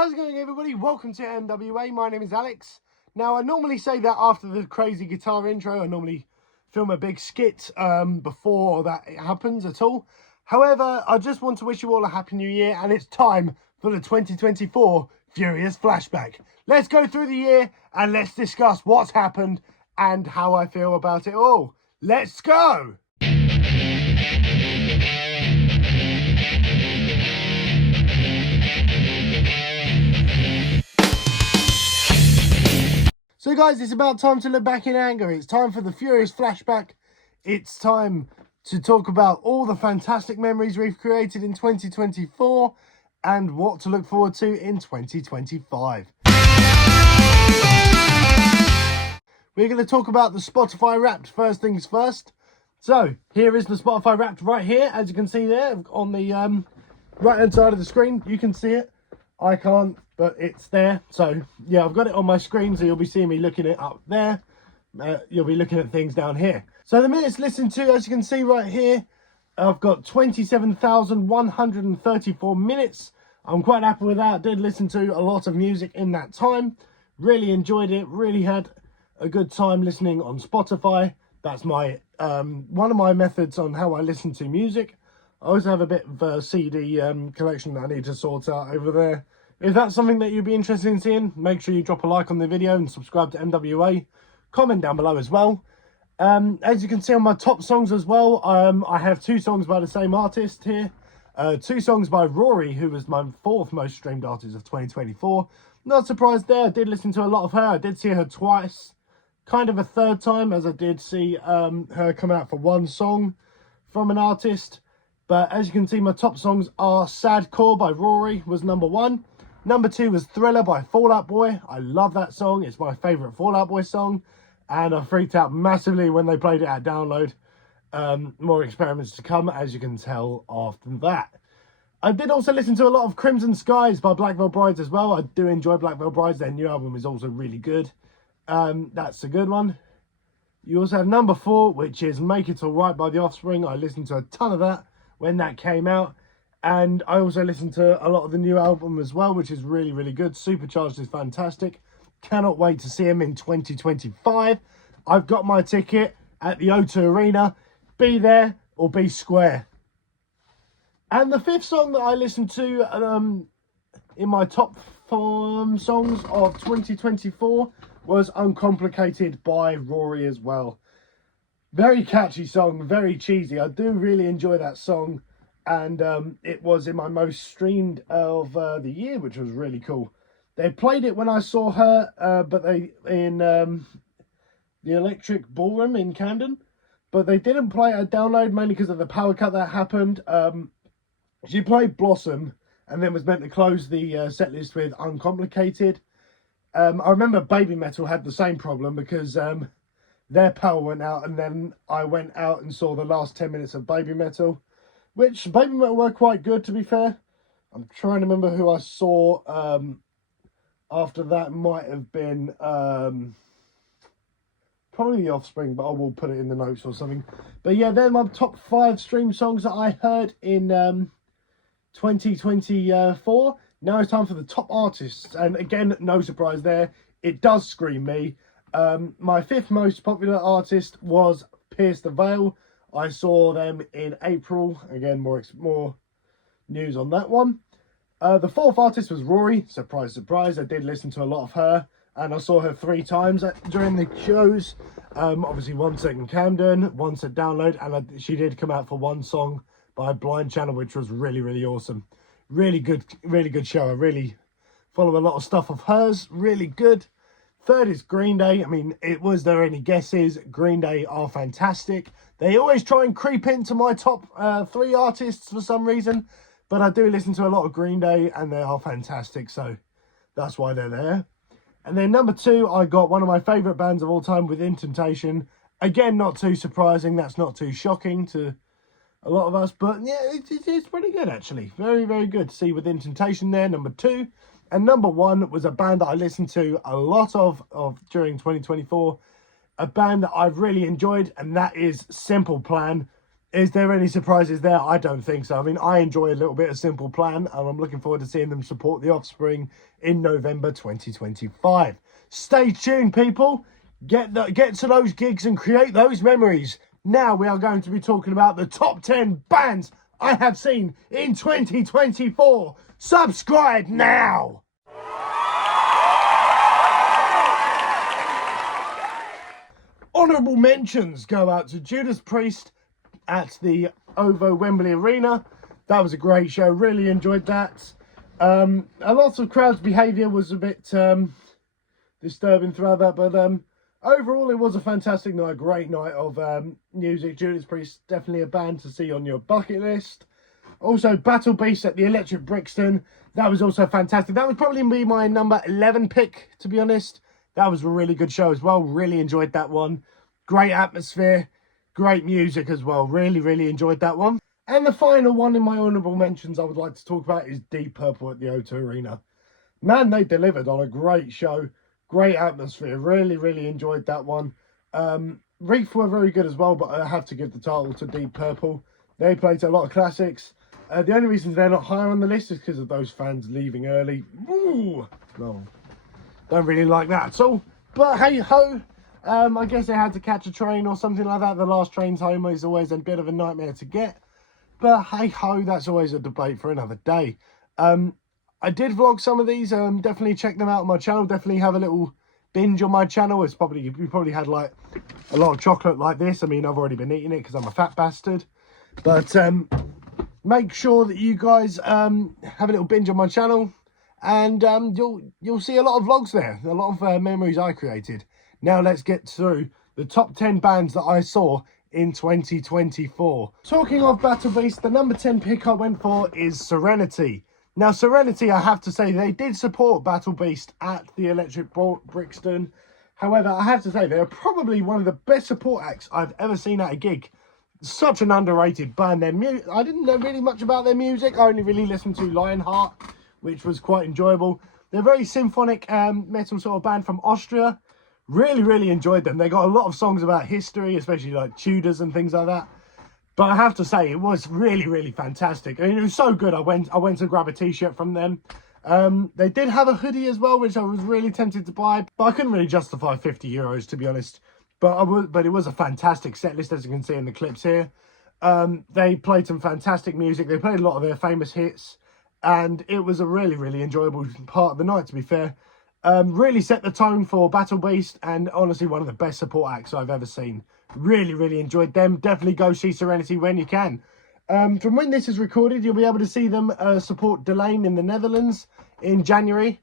How's it going, everybody? Welcome to MWA. My name is Alex. Now, I normally say that after the crazy guitar intro. I normally film a big skit before that happens at all. However, I just want to wish you all a happy new year, and it's time for the 2024 Furious Flashback. Let's go through the year and let's discuss what's happened and how I feel about it all. Let's go! So guys, it's about time to look back in anger. It's time for the Furious Flashback. It's time to talk about all the fantastic memories we've created in 2024 and what to look forward to in 2025. We're going to talk about the Spotify Wrapped first things first. So here is the Spotify Wrapped right here. As you can see there on the right hand side of the screen, you can see it. I can't, but it's there. So yeah, I've got it on my screen, so you'll be seeing me looking it up there. You'll be looking at things down here. So the minutes listened to, as you can see right here, I've got 27,134 minutes. I'm quite happy with that. I did listen to a lot of music in that time. Really enjoyed it. Really had a good time listening on Spotify. That's my one of my methods on how I listen to music. I also have a bit of a CD collection that I need to sort out over there. If that's something that you'd be interested in seeing, make sure you drop a like on the video and subscribe to MWA. Comment down below as well. As you can see on my top songs as well, I have 2 songs by the same artist here. 2 songs by Rory, who was my 4th most streamed artist of 2024. Not surprised there, I did listen to a lot of her. I did see her twice. Kind of a 3rd time, as I did see her come out for 1 song from an artist. But as you can see, my top songs are Sad Core by Rory was number 1. Number 2 was Thriller by Fall Out Boy. I love that song. It's my favourite Fall Out Boy song. And I freaked out massively when they played it at download. More experiments to come, as you can tell after that. I did also listen to a lot of Crimson Skies by Black Veil Brides as well. I do enjoy Black Veil Brides. Their new album is also really good. That's a good one. You also have number 4, which is Make It Alright by The Offspring. I listened to a ton of that when that came out. And I also listened to a lot of the new album as well, which is really, really good. Supercharged is fantastic. Cannot wait to see him in 2025. I've got my ticket at the O2 Arena. Be there or be square. And the 5th song that I listened to in my top songs of 2024 was Uncomplicated by Rory as well. Very catchy song, very cheesy. I do really enjoy that song. And it was in my most streamed of the year, which was really cool. They played it when I saw her, but they in the Electric Ballroom in Camden. But they didn't play it at download, mainly because of the power cut that happened. She played Blossom, and then was meant to close the set list with Uncomplicated. I remember Baby Metal had the same problem because their power went out, and then I went out and saw the last 10 minutes of Baby Metal. Which Baby Metal were quite good, to be fair. I'm trying to remember who I saw after that. Might have been probably The Offspring, but I will put it in the notes or something. But yeah, they're my top 5 stream songs that I heard in 2024. Now it's time for the top artists. And again, no surprise there. It does scream me. My 5th most popular artist was Pierce the Veil. I saw them in April. Again, more news on that one. The 4th artist was Rory. Surprise, surprise. I did listen to a lot of her. And I saw her 3 times during the shows. Obviously, once at Camden, once at Download. And she did come out for 1 song by Blind Channel, which was really, really awesome. Really good show. I really follow a lot of stuff of hers. Really good. 3rd is Green Day. I mean, was there any guesses? Green Day are fantastic. They always try and creep into my top 3 artists for some reason. But I do listen to a lot of Green Day and they are fantastic. So that's why they're there. And then number 2, I got one of my favourite bands of all time, Within Temptation. Again, not too surprising. That's not too shocking to a lot of us. But yeah, it's pretty good actually. Very, very good to see Within Temptation there, number 2. And number 1 was a band that I listened to a lot of during 2024. A band that I've really enjoyed, and that is Simple Plan. Is there any surprises there? I don't think so. I mean, I enjoy a little bit of Simple Plan, and I'm looking forward to seeing them support The Offspring in November 2025. Stay tuned, people. Get to those gigs and create those memories. Now we are going to be talking about the top 10 bands I have seen in 2024. Subscribe now. Honourable mentions go out to Judas Priest at the OVO Wembley Arena. That was a great show. Really enjoyed that. A lot of crowd's behaviour was a bit disturbing throughout that, but overall it was a fantastic night. Great night of music. Judas Priest, definitely a band to see on your bucket list. Also, Battle Beast at the Electric Brixton. That was also fantastic. That would probably be my number 11 pick, to be honest. That was a really good show as well. Really enjoyed that one. Great atmosphere. Great music as well. Really enjoyed that one. And the final one in my honourable mentions I would like to talk about is Deep Purple at the O2 Arena. Man, they delivered on a great show. Great atmosphere. Really enjoyed that one. Reef were very good as well, but I have to give the title to Deep Purple. They played a lot of classics. The only reason they're not higher on the list is because of those fans leaving early. Ooh, no, don't really like that at all. But hey ho. I guess they had to catch a train or something like that. The last trains home is always a bit of a nightmare to get. But hey ho, that's always a debate for another day. I did vlog some of these. Definitely check them out on my channel. Definitely have a little binge on my channel. It's probably, you probably had like a lot of chocolate like this. I mean, I've already been eating it because I'm a fat bastard. But make sure that you guys have a little binge on my channel, and you'll see a lot of vlogs there. A lot of memories I created. Now let's get through the top 10 bands that I saw in 2024. Talking of Battle Beast, the number 10 pick I went for is Serenity. Now Serenity, I have to say, they did support Battle Beast at the Electric Brixton. However, I have to say, they're probably one of the best support acts I've ever seen at a gig. Such an underrated band. I didn't know really much about their music. I only really listened to Lionheart, which was quite enjoyable. They're a very symphonic metal sort of band from Austria. Really enjoyed them. They got a lot of songs about history, especially like Tudors and things like that. But I have to say, it was really fantastic. I mean, it was so good. I went to grab a t-shirt from them. They did have a hoodie as well, which I was really tempted to buy, but I couldn't really justify 50 euros, to be honest. But it was a fantastic set list, as you can see in the clips here. They played some fantastic music. They played a lot of their famous hits, and it was a really enjoyable part of the night, to be fair. Really set the tone for Battle Beast, and honestly one of the best support acts I've ever seen. Really enjoyed them. Definitely go see Serenity when you can. From when this is recorded, you'll be able to see them support Delane in the Netherlands in January,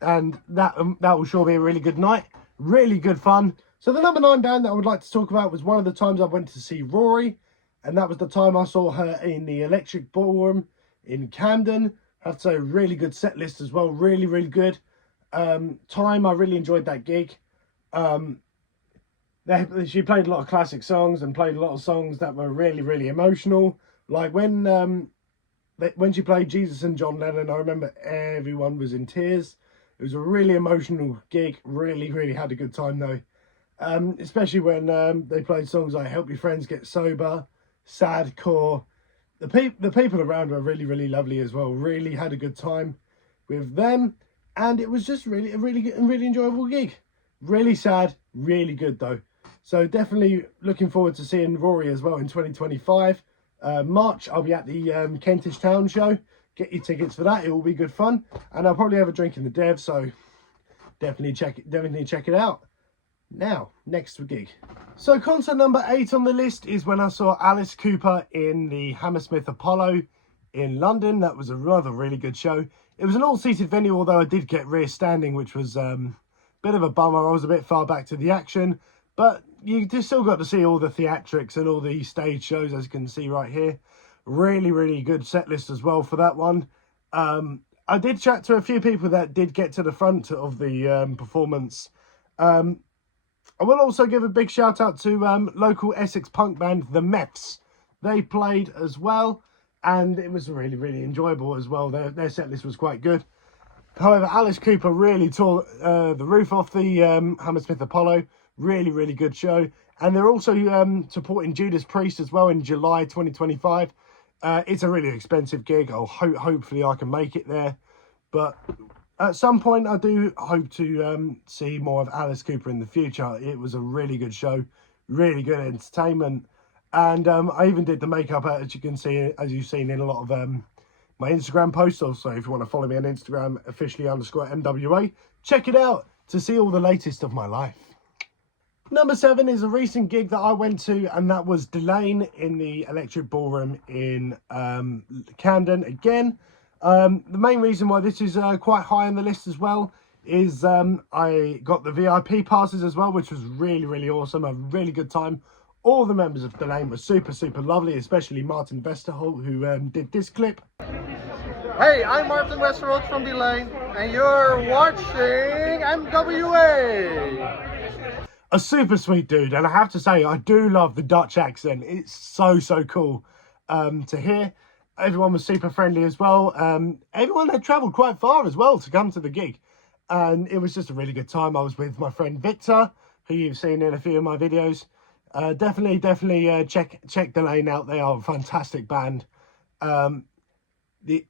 and that will sure be a really good night. Really good fun. So the number 9 band that I would like to talk about was one of the times I went to see Rory, and that was the time I saw her in the Electric Ballroom in Camden. I have to say, really good set list as well. Really good. Time, I really enjoyed that gig. She played a lot of classic songs and played a lot of songs that were really emotional. Like when she played Jesus and John Lennon, I remember everyone was in tears. It was a really emotional gig. Really had a good time though. Especially when they played songs like Help Your Friends Get Sober, Sad Core. The people around were really lovely as well. Really had a good time with them. And it was just a really good and really enjoyable gig. Really sad, really good though. So definitely looking forward to seeing Rory as well in 2025. March, I'll be at the Kentish Town show. Get your tickets for that. It will be good fun. And I'll probably have a drink in the Dev, so definitely check it out. Now, next gig. So concert number 8 on the list is when I saw Alice Cooper in the Hammersmith Apollo in London. That was another really good show. It was an all-seated venue, although I did get rear standing, which was a bit of a bummer. I was a bit far back to the action, but you just still got to see all the theatrics and all the stage shows, as you can see right here. Really good set list as well for that one. I did chat to a few people that did get to the front of the performance. I will also give a big shout out to local Essex punk band, The Meths. They played as well, and it was really enjoyable as well. Their set list was quite good. However, Alice Cooper really tore the roof off the Hammersmith Apollo. Really good show. And they're also supporting Judas Priest as well in July 2025. It's a really expensive gig. Hopefully I can make it there. But at some point, I do hope to see more of Alice Cooper in the future. It was a really good show, really good entertainment. And I even did the makeup, as you can see, as you've seen in a lot of my Instagram posts. Also, if you want to follow me on Instagram, officially_MWA, check it out to see all the latest of my life. Number 7 is a recent gig that I went to, and that was Delane in the Electric Ballroom in Camden again. The main reason why this is quite high on the list as well is I got the VIP passes as well, which was really, really awesome. A really good time. All the members of Delane were super, super lovely, especially Martin Westerholt, who did this clip. Hey, I'm Martin Westerholt from Delane, and you're watching MWA. A super sweet dude, and I have to say, I do love the Dutch accent. It's so, so cool to hear. Everyone was super friendly as well. Everyone had travelled quite far as well to come to the gig, and it was just a really good time. I was with my friend Victor, who you've seen in a few of my videos. Definitely check Delane out. They are a fantastic band.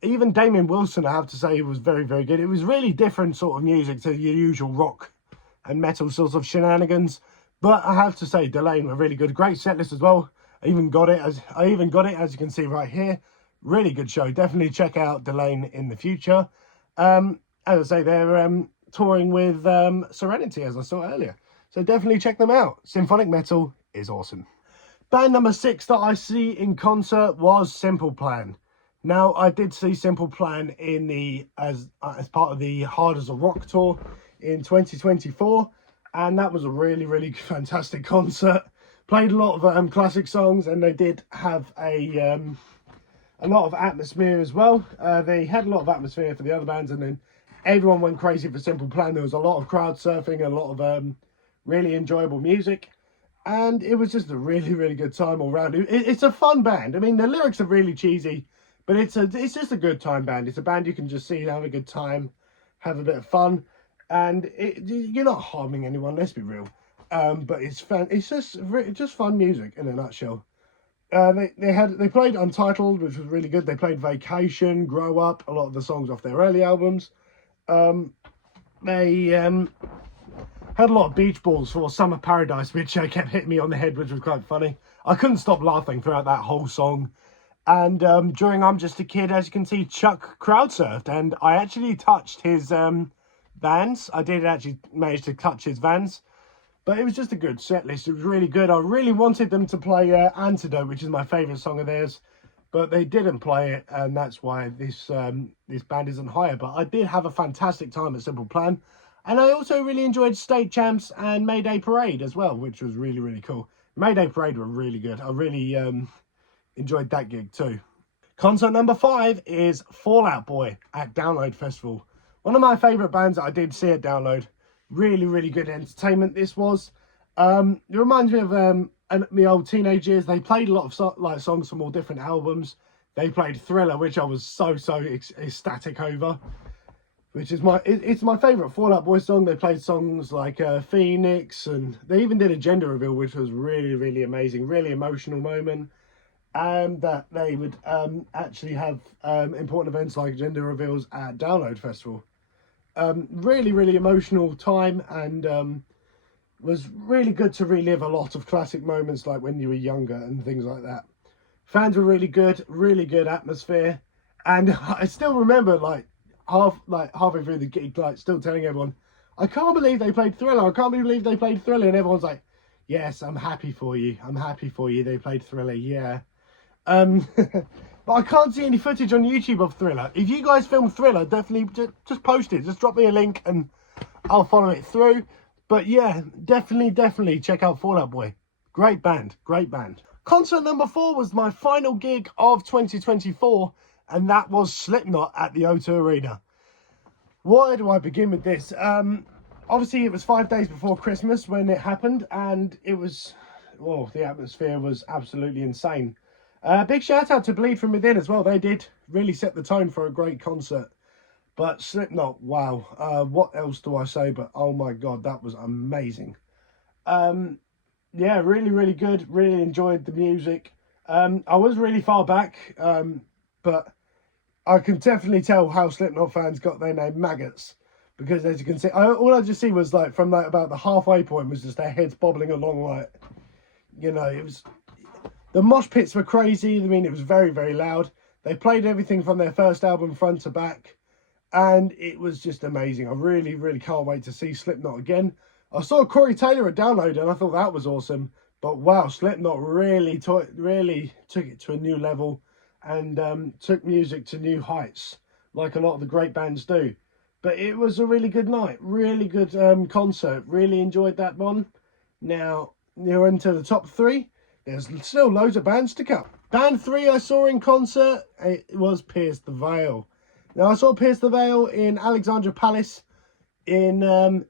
Even Damien Wilson, I have to say, was very, very good. It was really different sort of music to your usual rock and metal sorts of shenanigans, but I have to say Delane were really good. Great set list as well. I even got it as you can see right here. Really good show. Definitely check out Delane in the future. As I say, they're touring with Serenity, as I saw earlier, so definitely check them out. Symphonic metal is awesome. Band number 6 that I see in concert was Simple Plan. Now, I did see Simple Plan in the as part of the Hard as a Rock tour in 2024, and that was a really, really fantastic concert. Played a lot of classic songs, and they did have a lot of atmosphere as well. They had a lot of atmosphere for the other bands, and then everyone went crazy for Simple Plan. There was a lot of crowd surfing, a lot of really enjoyable music, and it was just a really, really good time all round. It's a fun band. I mean, the lyrics are really cheesy, but it's just a good time band. It's a band you can just see, have a good time, have a bit of fun. And you're not harming anyone, let's be real. But it's fun. It's just fun music in a nutshell. They played Untitled, which was really good. They played Vacation, Grow Up, a lot of the songs off their early albums. They had a lot of beach balls for Summer Paradise, which kept hitting me on the head, which was quite funny. I couldn't stop laughing throughout that whole song. And during I'm Just a Kid, as you can see, Chuck crowd surfed, and I actually touched his Vans. I did actually manage to touch his Vans, but it was just a good set list. It was really good. I really wanted them to play Antidote, which is my favourite song of theirs, but they didn't play it, and that's why this band isn't higher. But I did have a fantastic time at Simple Plan, and I also really enjoyed State Champs and Mayday Parade as well, which was really, really cool. Mayday Parade were really good. I really enjoyed that gig too. Concert number 5 is Fall Out Boy at Download Festival. One of my favourite bands that I did see at Download. Really, really good entertainment this was. It reminds me of my old teenage years. They played a lot of songs from all different albums. They played Thriller, which I was so ecstatic over. Which is it's my favourite Fall Out Boy song. They played songs like Phoenix, and they even did a gender reveal, which was really, really amazing. Really emotional moment. And that they would actually have important events like gender reveals at Download Festival. Really, really emotional time, and was really good to relive a lot of classic moments like when you were younger and things like that. Fans were really good atmosphere, and I still remember halfway through the gig, still telling everyone, I can't believe they played Thriller. I can't believe they played Thriller, and everyone's like, yes, I'm happy for you. I'm happy for you. They played Thriller, yeah. But I can't see any footage on YouTube of Thriller. If you guys film Thriller, definitely just post it. Just drop me a link and I'll follow it through. But yeah, definitely check out Fall Out Boy. Great band, great band. Concert number 4 was my final gig of 2024, and that was Slipknot at the O2 Arena. Where do I begin with this? Obviously, it was 5 days before Christmas when it happened, and it was, the atmosphere was absolutely insane. Big shout out to Bleed From Within as well. They did really set the tone for a great concert. But Slipknot, wow. What else do I say? But oh my God, that was amazing. yeah, really, really good. Really enjoyed the music. I was really far back, but I can definitely tell how Slipknot fans got their name Maggots, because as you can see, all I just see was like from like about the halfway point was just their heads bobbling along, like, you know, it was, the mosh pits were crazy. I mean, it was very, very loud. They played everything from their first album front to back, and it was just amazing. I really, really can't wait to see Slipknot again. I saw Corey Taylor at Download, and I thought that was awesome. But wow, Slipknot really took it to a new level, and took music to new heights, like a lot of the great bands do. But it was a really good night, really good concert. Really enjoyed that one. Now, you're into the top three. There's still loads of bands to come. Band 3 I saw in concert, it was Pierce the Veil. Now, I saw Pierce the Veil in Alexandra Palace in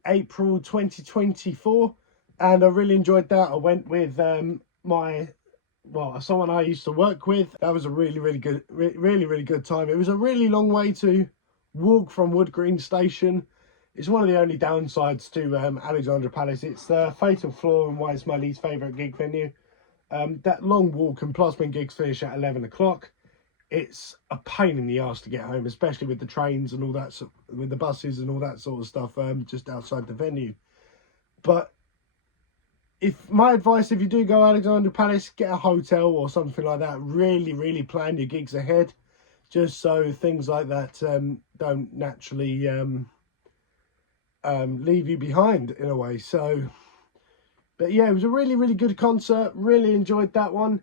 April 2024, and I really enjoyed that. I went with someone I used to work with. That was a really, really good, really good time. It was a really long way to walk from Wood Green Station. It's one of the only downsides to Alexandra Palace. It's the fatal flaw and why it's my least favourite gig venue. That long walk, and plus when gigs finish at 11 o'clock, it's a pain in the arse to get home, especially with the trains and all that, with the buses and all that sort of stuff, just outside the venue. But my advice, if you do go Alexandra Palace, get a hotel or something like that. Really, really plan your gigs ahead, just so things like that don't naturally leave you behind in a way. So, but yeah, it was a really, really good concert. Really enjoyed that one.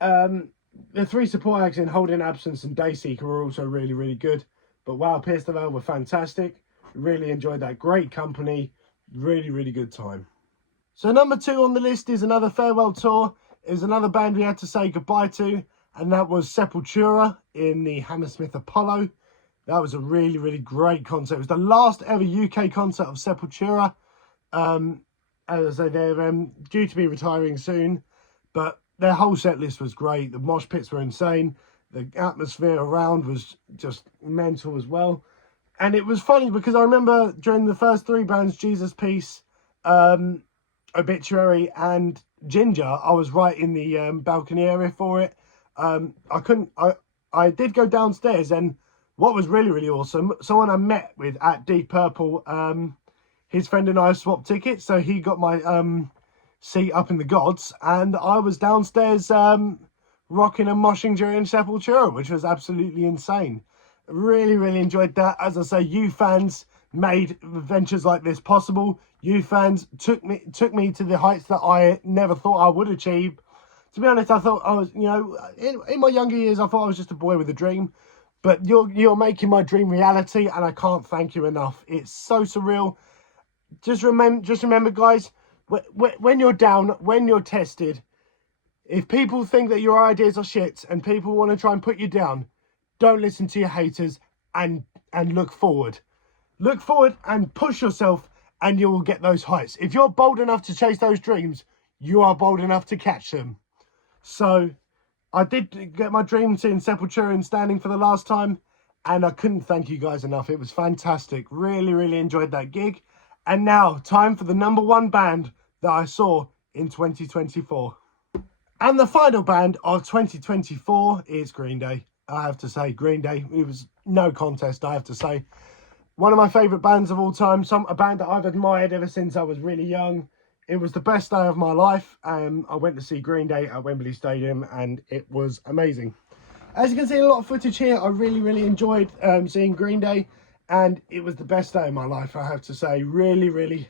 The three support acts in Holding Absence and Dayseeker were also really, really good. But wow, Pierce the Veil were fantastic. Really enjoyed that. Great company. Really, really good time. So number 2 on the list is another farewell tour. It was another band we had to say goodbye to, and that was Sepultura in the Hammersmith Apollo. That was a really, really great concert. It was the last ever UK concert of Sepultura. As I say, they're due to be retiring soon, but their whole set list was great. The mosh pits were insane. The atmosphere around was just mental as well. And it was funny because I remember during the first 3 bands, Jesus Piece, Obituary and Ginger, I was right in the balcony area for it. I did go downstairs, and what was really, really awesome, someone I met with at Deep Purple, his friend and I swapped tickets, so he got my seat up in the gods, and I was downstairs rocking and moshing during Sepultura, which was absolutely insane. Really, really enjoyed that. As I say, you fans made adventures like this possible. You fans took me to the heights that I never thought I would achieve. To be honest, I thought I was, you know, in my younger years, I thought I was just a boy with a dream. But you're making my dream reality, and I can't thank you enough. It's so surreal. Just remember, guys, when you're down, when you're tested, if people think that your ideas are shit and people want to try and put you down, don't listen to your haters and look forward. Look forward and push yourself, and you will get those heights. If you're bold enough to chase those dreams, you are bold enough to catch them. So I did get my dream seeing Sepultura and standing for the last time, and I couldn't thank you guys enough. It was fantastic. Really, really enjoyed that gig. And now, time for the number 1 band that I saw in 2024. And the final band of 2024 is Green Day. I have to say, Green Day, it was no contest, I have to say. One of my favourite bands of all time, a band that I've admired ever since I was really young. It was the best day of my life. I went to see Green Day at Wembley Stadium, and it was amazing. As you can see in a lot of footage here, I really, really enjoyed seeing Green Day, and it was the best day of my life, I have to say. Really, really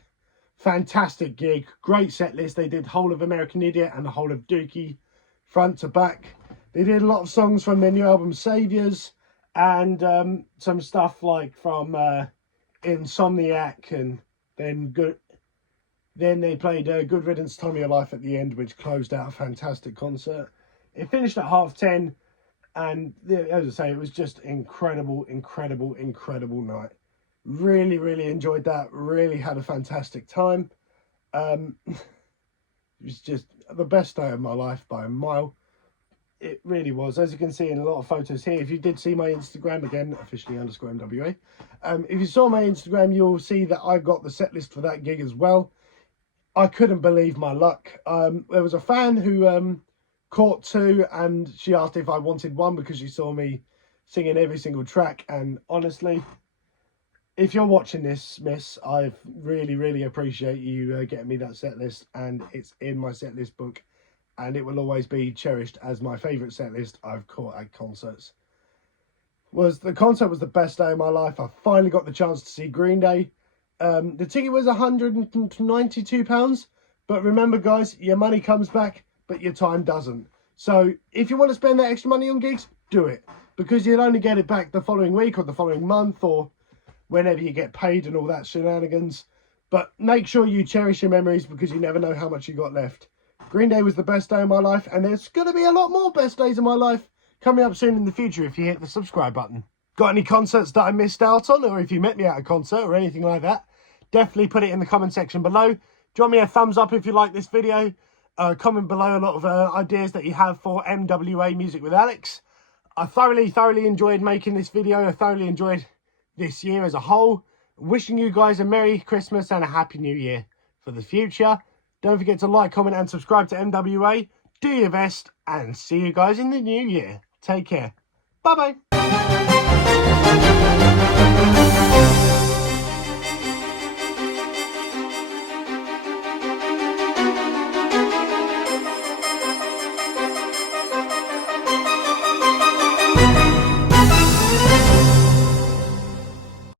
fantastic gig. Great set list. They did Whole of American Idiot and the Whole of Dookie front to back. They did a lot of songs from their new album Saviours, and some stuff like from Insomniac, and then they played Good Riddance, Time of Your Life at the end, which closed out a fantastic concert. It finished at 10:30, and as I say, it was just incredible, incredible, incredible night. Really, really enjoyed that. Really had a fantastic time. It was just the best day of my life by a mile. It really was. As you can see in a lot of photos here, if you did see my Instagram, again, officially _MWA, if you saw my Instagram, you'll see that I got the set list for that gig as well. I couldn't believe my luck. There was a fan who caught 2, and she asked if I wanted 1 because she saw me singing every single track. And honestly, if you're watching this, miss, I really appreciate you getting me that set list, and it's in my set list book, and it will always be cherished as my favourite set list I've caught at concerts. The concert was the best day of my life. I finally got the chance to see Green Day. The ticket was £192, but remember guys, your money comes back, but your time doesn't. So if you want to spend that extra money on gigs, do it, because you'll only get it back the following week or the following month or whenever you get paid and all that shenanigans. But make sure you cherish your memories, because you never know how much you got left. Green Day was the best day of my life, and there's going to be a lot more best days of my life coming up soon in the future if you hit the subscribe button. Got any concerts that I missed out on, or if you met me at a concert or anything like that, definitely put it in the comment section below. Drop me a thumbs up if you like this video. Comment below a lot of ideas that you have for MWA Music with Alex. I thoroughly enjoyed making this video. I thoroughly enjoyed this year as a whole. Wishing you guys a Merry Christmas and a Happy New Year for the future. Don't forget to like, comment and subscribe to MWA. Do your best, and see you guys in the new year. Take care. Bye bye.